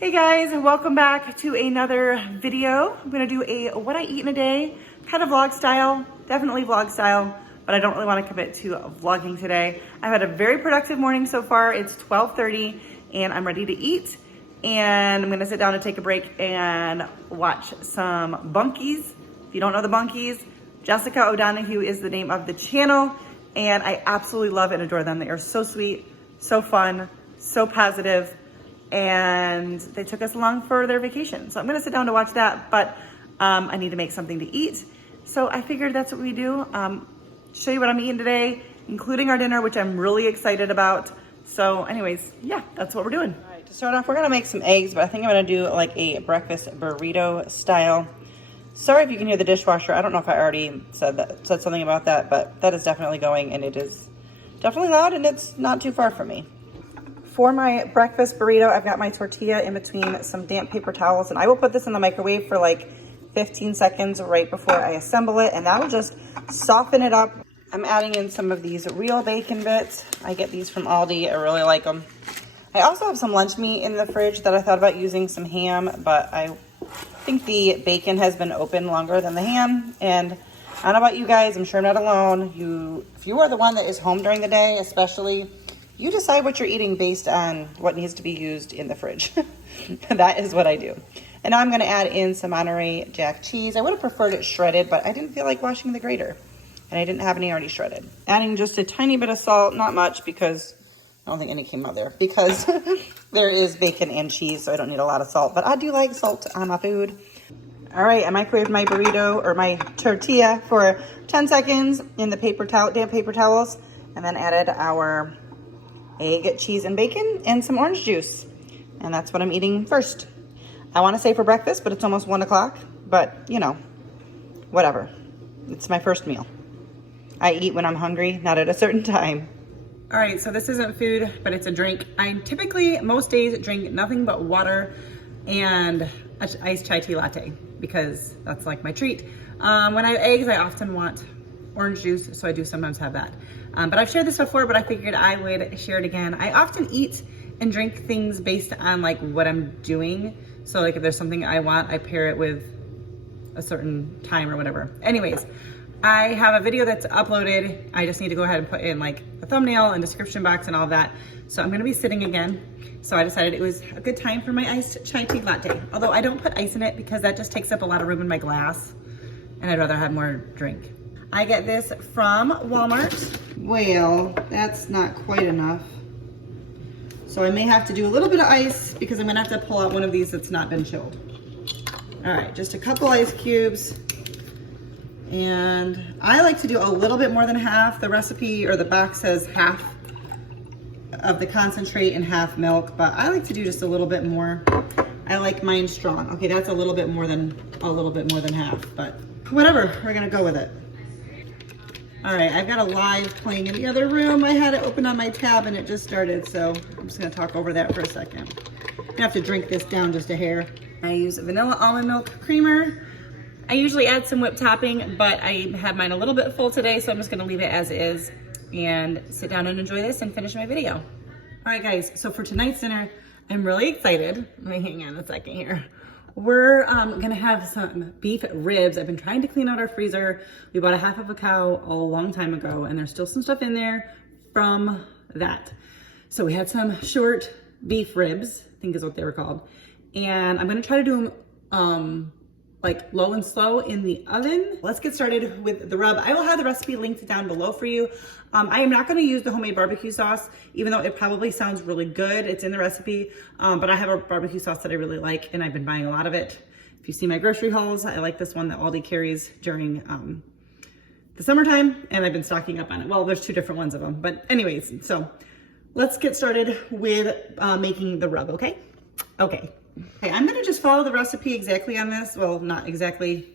Hey guys, and welcome back to another video. I'm gonna do a what I eat in a day, kind of vlog style, definitely vlog style, but I don't really wanna commit to vlogging today. I've had a very productive morning so far. It's 12:30 and I'm ready to eat. And I'm gonna sit down and take a break and watch some Bunkies. If you don't know the Bunkies, Jessica O'Donoghue is the name of the channel. And I absolutely love and adore them. They are so sweet, so fun, so positive. And they took us along for their vacation. So I'm gonna sit down to watch that, but I need to make something to eat. So I figured that's what we do. Show you what I'm eating today, including our dinner, which I'm really excited about. So anyways, yeah, that's what we're doing. All right, to start off, we're gonna make some eggs, but I think I'm gonna do like a breakfast burrito style. Sorry if you can hear the dishwasher. I don't know if I already said something about that, but that is definitely going, and it is definitely loud, and it's not too far from me. For my breakfast burrito, I've got my tortilla in between some damp paper towels, and I will put this in the microwave for like 15 seconds right before I assemble it, and that'll just soften it up. I'm adding in some of these real bacon bits. I get these from Aldi. I really like them. I also have some lunch meat in the fridge that I thought about using some ham, but I think the bacon has been open longer than the ham, and I don't know about you guys. I'm sure I'm not alone. If you are the one that is home during the day, especially, you decide what you're eating based on what needs to be used in the fridge. That is what I do. And now I'm gonna add in some Monterey Jack cheese. I would have preferred it shredded, but I didn't feel like washing the grater. And I didn't have any already shredded. Adding just a tiny bit of salt, not much because I don't think any came out there, because there is bacon and cheese, so I don't need a lot of salt, but I do like salt on my food. All right, I microwaved my burrito or my tortilla for 10 seconds in the damp paper towels, and then added our egg, cheese, and bacon, and some orange juice. And that's what I'm eating first. I want to say for breakfast, but it's almost 1 o'clock. But, you know, whatever. It's my first meal. I eat when I'm hungry, not at a certain time. All right, so this isn't food, but it's a drink. I typically, most days, drink nothing but water and an iced chai tea latte, because that's like my treat. When I have eggs, I often want orange juice, so I do sometimes have that. But I've shared this before, but I figured I would share it again. I often eat and drink things based on like what I'm doing. So like if there's something I want, I pair it with a certain time or whatever. Anyways, I have a video that's uploaded. I just need to go ahead and put in like a thumbnail and description box and all of that. So I'm gonna be sitting again. So I decided it was a good time for my iced chai tea latte. Although I don't put ice in it because that just takes up a lot of room in my glass, and I'd rather have more drink. I get this from Walmart. Well, that's not quite enough. So I may have to do a little bit of ice because I'm gonna have to pull out one of these that's not been chilled. All right, just a couple ice cubes. And I like to do a little bit more than half. The recipe or the box says half of the concentrate and half milk, but I like to do just a little bit more. I like mine strong. Okay, that's a little bit more than half, but whatever, we're gonna go with it. All right, I've got a live playing in the other room. I had it open on my tab and it just started, so I'm just gonna talk over that for a second. I'm gonna have to drink this down just a hair. I use vanilla almond milk creamer. I usually add some whipped topping, but I have mine a little bit full today, so I'm just gonna leave it as is and sit down and enjoy this and finish my video. All right, guys, so for tonight's dinner, I'm really excited. Let me hang on a second here. We're gonna have some beef ribs. I've been trying to clean out our freezer. We bought a half of a cow a long time ago, and there's still some stuff in there from that. So we had some short beef ribs, I think is what they were called. And I'm gonna try to do them like low and slow in the oven. Let's get started with the rub. I will have the recipe linked down below for you. I am not gonna use the homemade barbecue sauce, even though it probably sounds really good. It's in the recipe, but I have a barbecue sauce that I really like, and I've been buying a lot of it. If you see my grocery hauls, I like this one that Aldi carries during the summertime, and I've been stocking up on it. Well, there's two different ones of them, but anyways, so let's get started with making the rub, okay? Okay, I'm gonna just follow the recipe exactly on this. Well, not exactly.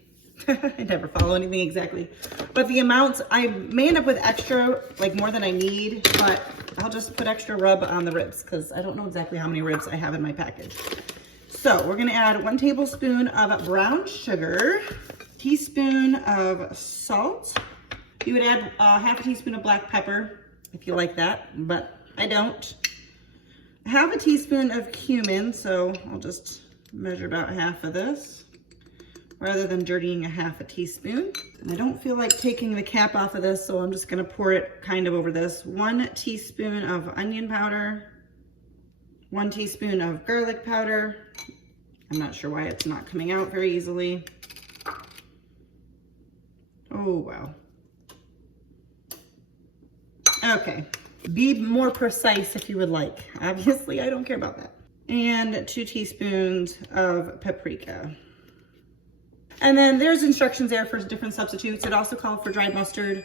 I never follow anything exactly. But the amounts, I may end up with extra, like more than I need, but I'll just put extra rub on the ribs because I don't know exactly how many ribs I have in my package. So we're gonna add 1 tablespoon of brown sugar, teaspoon of salt. You would add half a teaspoon of black pepper if you like that, but I don't. half a teaspoon of cumin, so I'll just measure about half of this rather than dirtying a half a teaspoon. And I don't feel like taking the cap off of this, so I'm just gonna pour it kind of over this. 1 teaspoon of onion powder, 1 teaspoon of garlic powder. I'm not sure why it's not coming out very easily. Oh, wow. Okay, be more precise if you would like. Obviously, I don't care about that. And 2 teaspoons of paprika. And then there's instructions there for different substitutes. It also called for dried mustard.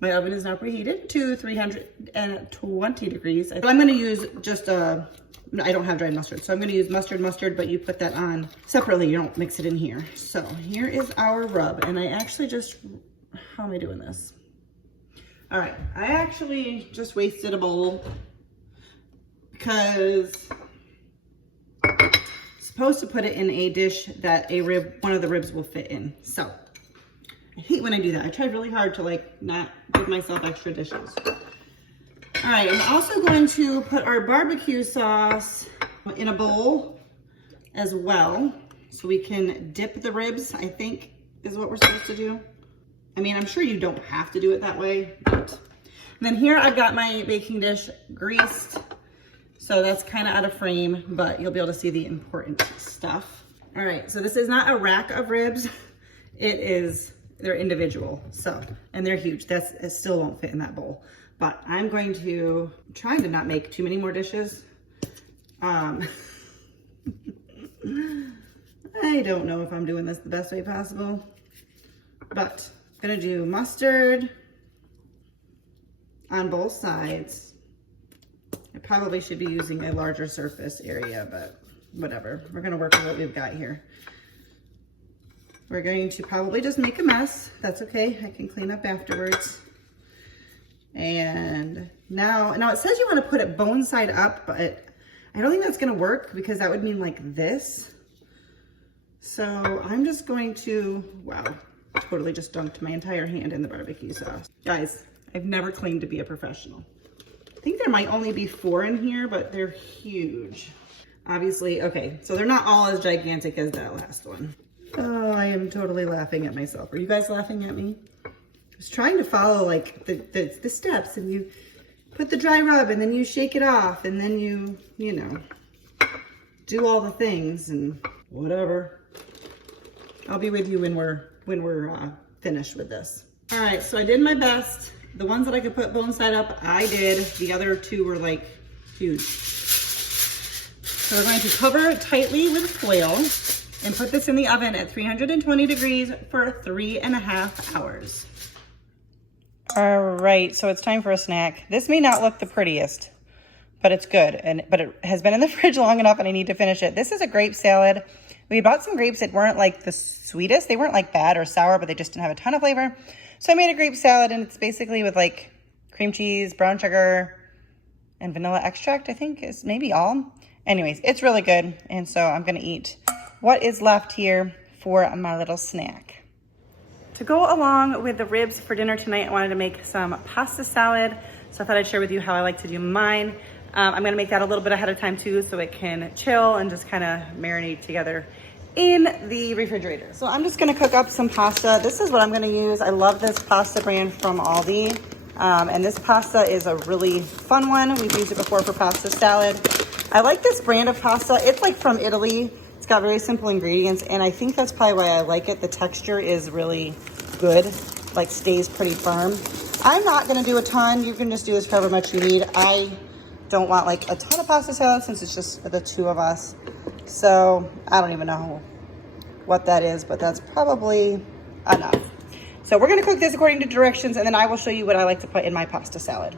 My oven is now preheated to 320 degrees. I'm gonna use just I don't have dried mustard, so I'm gonna use mustard, but you put that on separately. You don't mix it in here. So here is our rub. And I actually just, how am I doing this? All right, I actually just wasted a bowl because supposed to put it in a dish that one of the ribs will fit in. So I hate when I do that. I tried really hard to like not give myself extra dishes. All right, I'm also going to put our barbecue sauce in a bowl as well, so we can dip the ribs, I think is what we're supposed to do. I mean, I'm sure you don't have to do it that way, but. And then here I've got my baking dish greased. So that's kind of out of frame, but you'll be able to see the important stuff. All right, so this is not a rack of ribs. They're individual, so, and they're huge. It still won't fit in that bowl. But I'm going to, trying to not make too many more dishes. I don't know if I'm doing this the best way possible, but I'm gonna do mustard on both sides. I probably should be using a larger surface area, but whatever. We're gonna work with what we've got here. We're going to probably just make a mess. That's okay, I can clean up afterwards. And now it says you wanna put it bone side up, but I don't think that's gonna work because that would mean like this. So I'm just going to, wow, totally just dunked my entire hand in the barbecue sauce. Guys, I've never claimed to be a professional. I think there might only be 4 in here, but they're huge. Obviously, okay, so they're not all as gigantic as that last one. Oh, I am totally laughing at myself. Are you guys laughing at me? I was trying to follow like the steps, and you put the dry rub and then you shake it off and then you know, do all the things and whatever. I'll be with you when we're finished with this. All right, so I did my best. The ones that I could put bone side up, I did. The other 2 were like huge. So we're going to cover it tightly with foil and put this in the oven at 320 degrees for 3.5 hours. All right, so it's time for a snack. This may not look the prettiest, but it's good. But it has been in the fridge long enough and I need to finish it. This is a grape salad. We bought some grapes that weren't like the sweetest. They weren't like bad or sour, but they just didn't have a ton of flavor. So I made a grape salad, and it's basically with like cream cheese, brown sugar, and vanilla extract, I think is maybe all. Anyways, it's really good. And so I'm gonna eat what is left here for my little snack. To go along with the ribs for dinner tonight, I wanted to make some pasta salad. So I thought I'd share with you how I like to do mine. I'm gonna make that a little bit ahead of time too, so it can chill and just kind of marinate together in the refrigerator. So I'm just gonna cook up some pasta. This is what I'm gonna use. I love this pasta brand from Aldi. And this pasta is a really fun one. We've used it before for pasta salad. I like this brand of pasta. It's like from Italy. It's got very simple ingredients, and I think that's probably why I like it. The texture is really good, like stays pretty firm. I'm not gonna do a ton. You can just do this for however much you need. I don't want like a ton of pasta salad since it's just the 2 of us. So I don't even know what that is, but that's probably enough. So we're gonna cook this according to directions, and then I will show you what I like to put in my pasta salad.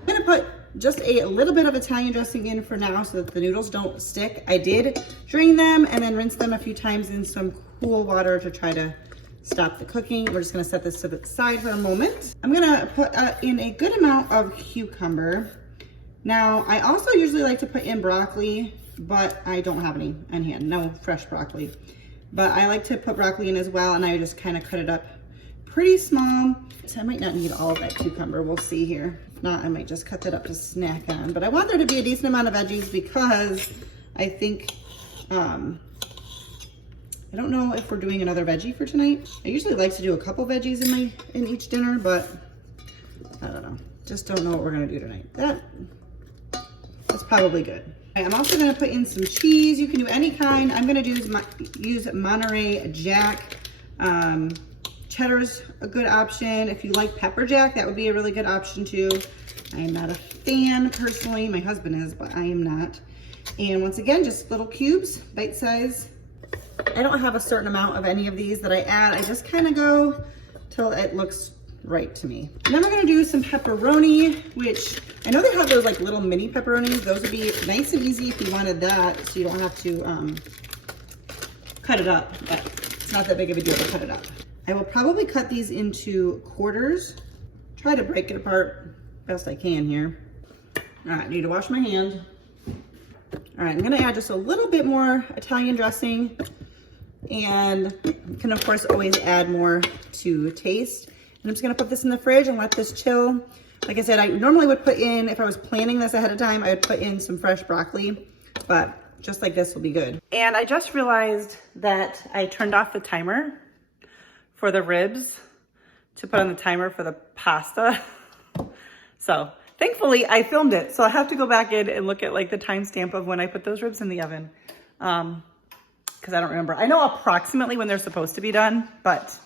I'm gonna put just a little bit of Italian dressing in for now so that the noodles don't stick. I did drain them and then rinse them a few times in some cool water to try to stop the cooking. We're just gonna set this to the side for a moment. I'm gonna put in a good amount of cucumber. Now, I also usually like to put in broccoli, but I don't have any on hand, no fresh broccoli. But I like to put broccoli in as well, and I just kind of cut it up pretty small. So I might not need all of that cucumber, we'll see here. If not, I might just cut that up to snack on. But I want there to be a decent amount of veggies because I think, I don't know if we're doing another veggie for tonight. I usually like to do a couple veggies in each dinner, but I don't know. Just don't know what we're gonna do tonight. That's probably good. All right, I'm also gonna put in some cheese. You can do any kind. I'm gonna use Monterey Jack. Cheddar's a good option. If you like pepper jack, that would be a really good option too. I am not a fan personally. My husband is, but I am not. And once again, just little cubes, bite size. I don't have a certain amount of any of these that I add. I just kind of go till it looks right to me. And then we're gonna do some pepperoni, which I know they have those like little mini pepperonis. Those would be nice and easy if you wanted that, so you don't have to cut it up, but it's not that big of a deal to cut it up. I will probably cut these into quarters. Try to break it apart best I can here. All right, I need to wash my hand. All right, I'm gonna add just a little bit more Italian dressing, and you can of course always add more to taste. And I'm just gonna put this in the fridge and let this chill. Like I said, I normally would put in, if I was planning this ahead of time, I would put in some fresh broccoli, but just like this will be good. And I just realized that I turned off the timer for the ribs to put on the timer for the pasta. So thankfully I filmed it. So I have to go back in and look at like the timestamp of when I put those ribs in the oven. Cause I don't remember. I know approximately when they're supposed to be done, but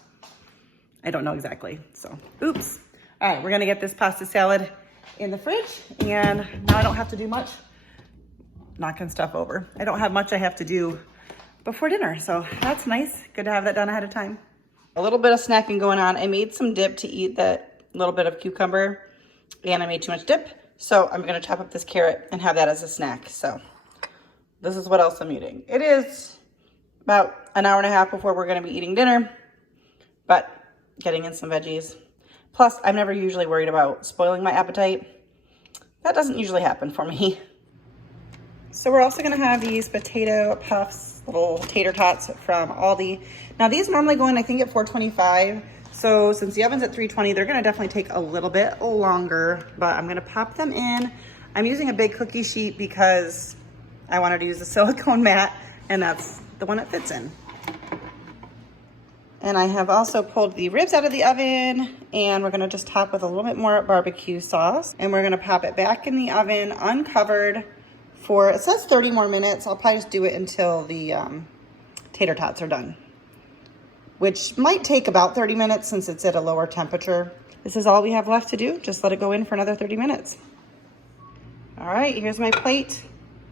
I don't know exactly. So, oops. All right, we're gonna get this pasta salad in the fridge, and now I don't have to do much. Knocking stuff over. I don't have much I have to do before dinner. So that's nice. Good to have that done ahead of time. A little bit of snacking going on. I made some dip to eat that little bit of cucumber, and I made too much dip. So I'm gonna chop up this carrot and have that as a snack. So this is what else I'm eating. It is about an hour and a half before we're gonna be eating dinner, but getting in some veggies. Plus, I'm never usually worried about spoiling my appetite. That doesn't usually happen for me. So we're also gonna have these potato puffs, little tater tots from Aldi. Now these normally go in, I think, at $4.25. So since the oven's at 320, they're gonna definitely take a little bit longer, but I'm gonna pop them in. I'm using a big cookie sheet because I wanted to use a silicone mat, and that's the one it fits in. And I have also pulled the ribs out of the oven, and we're gonna just top with a little bit more barbecue sauce, and we're gonna pop it back in the oven uncovered for, it says 30 more minutes. I'll probably just do it until the tater tots are done, which might take about 30 minutes since it's at a lower temperature. This is all we have left to do. Just let it go in for another 30 minutes. All right, here's my plate.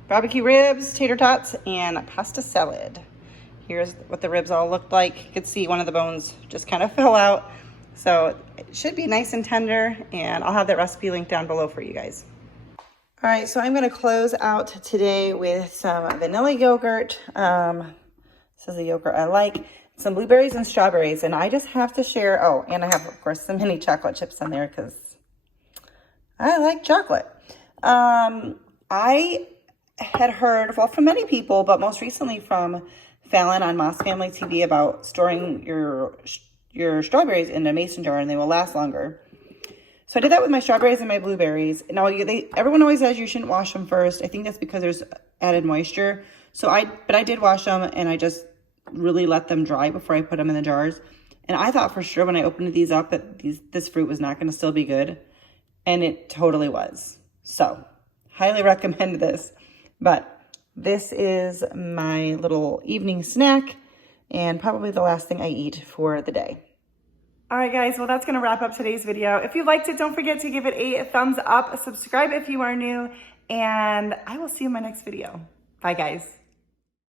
Barbecue ribs, tater tots, and pasta salad. Here's what the ribs all looked like. You could see one of the bones just kind of fell out. So it should be nice and tender, and I'll have that recipe linked down below for you guys. All right, so I'm gonna close out today with some vanilla yogurt. This is the yogurt I like. Some blueberries and strawberries, and I just have to share, oh, and I have, of course, some mini chocolate chips in there because I like chocolate. I had heard, well, from many people, but most recently from Fallon on Moss Family TV about storing your strawberries in a mason jar and they will last longer. So I did that with my strawberries and my blueberries. Now, everyone always says you shouldn't wash them first. I think that's because there's added moisture. But I did wash them, and I just really let them dry before I put them in the jars. And I thought for sure when I opened these up that this fruit was not going to still be good. And it totally was. So highly recommend this. But this is my little evening snack and probably the last thing I eat for the day. All right, guys, well, that's gonna wrap up today's video. If you liked it, don't forget to give it a thumbs up, subscribe if you are new, and I will see you in my next video. Bye, guys.